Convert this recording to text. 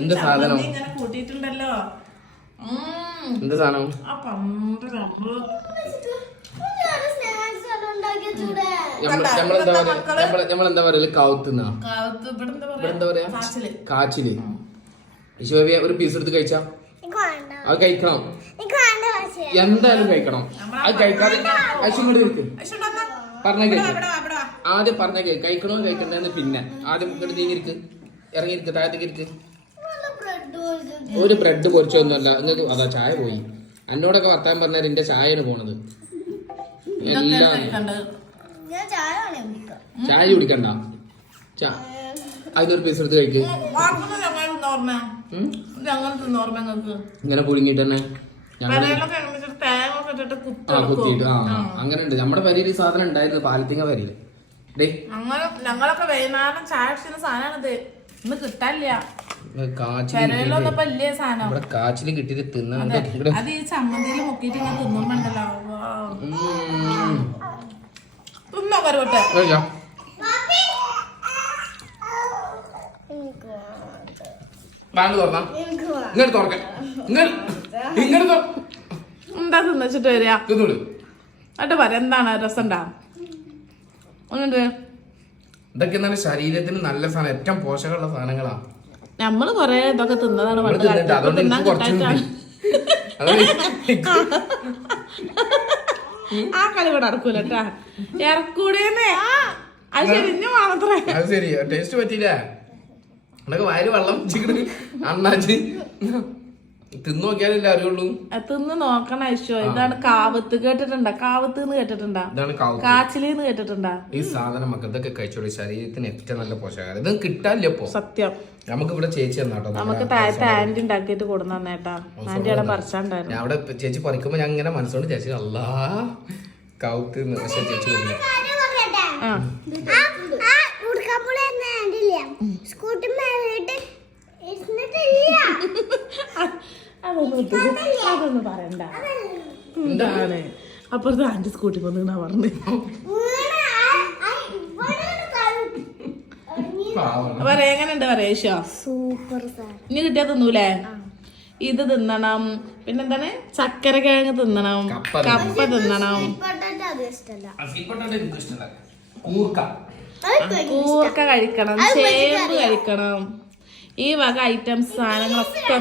എന്ത് സാധനം ഇങ്ങനെ കൂട്ടിയിട്ടുണ്ടല്ലോ. എന്ത് സാധനം? നമ്മളെന്താ പറയല്? കാവുത്തുന്ന എന്താ പറയാ? കാച്ചില്. ഈശോയെ ഒരു പീസ് എടുത്ത് കഴിച്ചാ അത് കഴിക്കണം, എന്തായാലും കഴിക്കണം. അത് കഴിക്കാതെ പറഞ്ഞ ആദ്യം പറഞ്ഞ കഴിക്കണോ കഴിക്കണ്ടെന്ന് പിന്നെ ആദ്യം നീങ്ങിരിക്ക്, ഇറങ്ങിയിരിക്ക്, താഴത്തേക്ക് ഇരിക്ക്. ഒരു ബ്രെഡ് പൊരിച്ചൊന്നുമല്ല നിങ്ങൾക്ക്. അതാ ചായ പോയി. എന്നോടൊക്കെ വർത്താൻ പറഞ്ഞാൽ എന്റെ ചായയാണ് പോണത്. എല്ലാം ചായ കുടിക്കണ്ട. അതിനൊരു പീസ് എടുത്ത് കഴിക്ക്. ഇങ്ങനെ പുഴുങ്ങിട്ട് തന്നെ കുത്തിയിട്ട് അങ്ങനെ ഉണ്ട്. നമ്മുടെ പരിയിൽ സാധനം ഉണ്ടായിരുന്നു, പാലത്തിങ്ങ പരിയിൽ. ഞങ്ങളൊക്കെ വൈകുന്നേരം ചായ കുടിക്കുന്ന സാധനമാണിത്. ഇന്ന് കിട്ടാനില്ല. കാച്ചില് കിട്ടിട്ട് തിന്നാ അത് ഈ ചമ്മന്തിയിൽ മുക്കിട്ട് ഇങ്ങനെ തിന്നുമ്പോണ്ടല്ലോ. തിന്നോ കരുവട്ടെ. എന്താ തിന്നിച്ചിട്ട് വരിക അട്ട് പറ. എന്താണ് രസം ഉണ്ടാ? ഇതൊക്കെ എന്താണ് ശരീരത്തിന് നല്ല സാധനം, ഏറ്റവും പോഷകമുള്ള സാധനങ്ങളാ. നമ്മള് കൊറേ ഇതൊക്കെ തിന്നതാണ്. ആ കളി ഇവിടെ നടക്കൂല കേട്ടാ. ഇറക്കൂടേന്നേ. അത് ശരി, ഇഞ്ഞു മാത്രമേ. അത് ശരി, ടേസ്റ്റ് പറ്റിയില്ല. എന്നൊക്കെ വയറ് വെള്ളം അണ്ണാച്ച് തിന്നു നോക്കിയാലല്ലേ അറിയുള്ളൂ. തിന്ന് നോക്കണം ഐശോ. ഇതാണ് കാവത്ത്. കേട്ടിട്ടുണ്ടാ? കാവത്ത് എന്ന് കേട്ടിട്ടുണ്ടാ? കാച്ചിലിന്ന് കേട്ടിട്ടുണ്ടാ? ഈ സാധനം ഇതൊക്കെ കഴിച്ചോളൂ. ശരീരത്തിന് ഏറ്റവും നല്ല പോഷകം. ഇത് കിട്ടാനില്ല ഇപ്പൊ. സത്യം. നമുക്ക് ഇവിടെ ചേച്ചി തന്നാട്ടോ. നമുക്ക് താഴത്തെ ആന്റി ഉണ്ടാക്കിയിട്ട് കൊടുന്നേട്ടാ. ആന്റി അവിടെ പറിച്ചാണ്ടായിരുന്നു. ഞാൻ അവിടെ ചേച്ചി പറിക്കുമ്പോ ഞാൻ ഇങ്ങനെ മനസ്സുകൊണ്ട് ചേച്ചി അല്ലാ കൗത്ത്. പക്ഷെ ചേച്ചി അതൊന്നും പറയണ്ട. എന്താണ് അപ്പുറത്ത് ആന്റി സ്കൂട്ടി വന്നാ പറഞ്ഞത്. പറയാ എങ്ങനെയുണ്ട് പറയാ? സൂപ്പർ. ഇനി കിട്ടിയാ തിന്നൂലേ? ഇത് തിന്നണം. പിന്നെന്താണ്? ചക്കര കിഴങ്ങ് തിന്നണം, കപ്പ തിന്നണം, കൂർക്ക കഴിക്കണം, ചേമ്പ് കഴിക്കണം. ഈ വക ഐറ്റംസ് സാധനങ്ങളൊക്കെ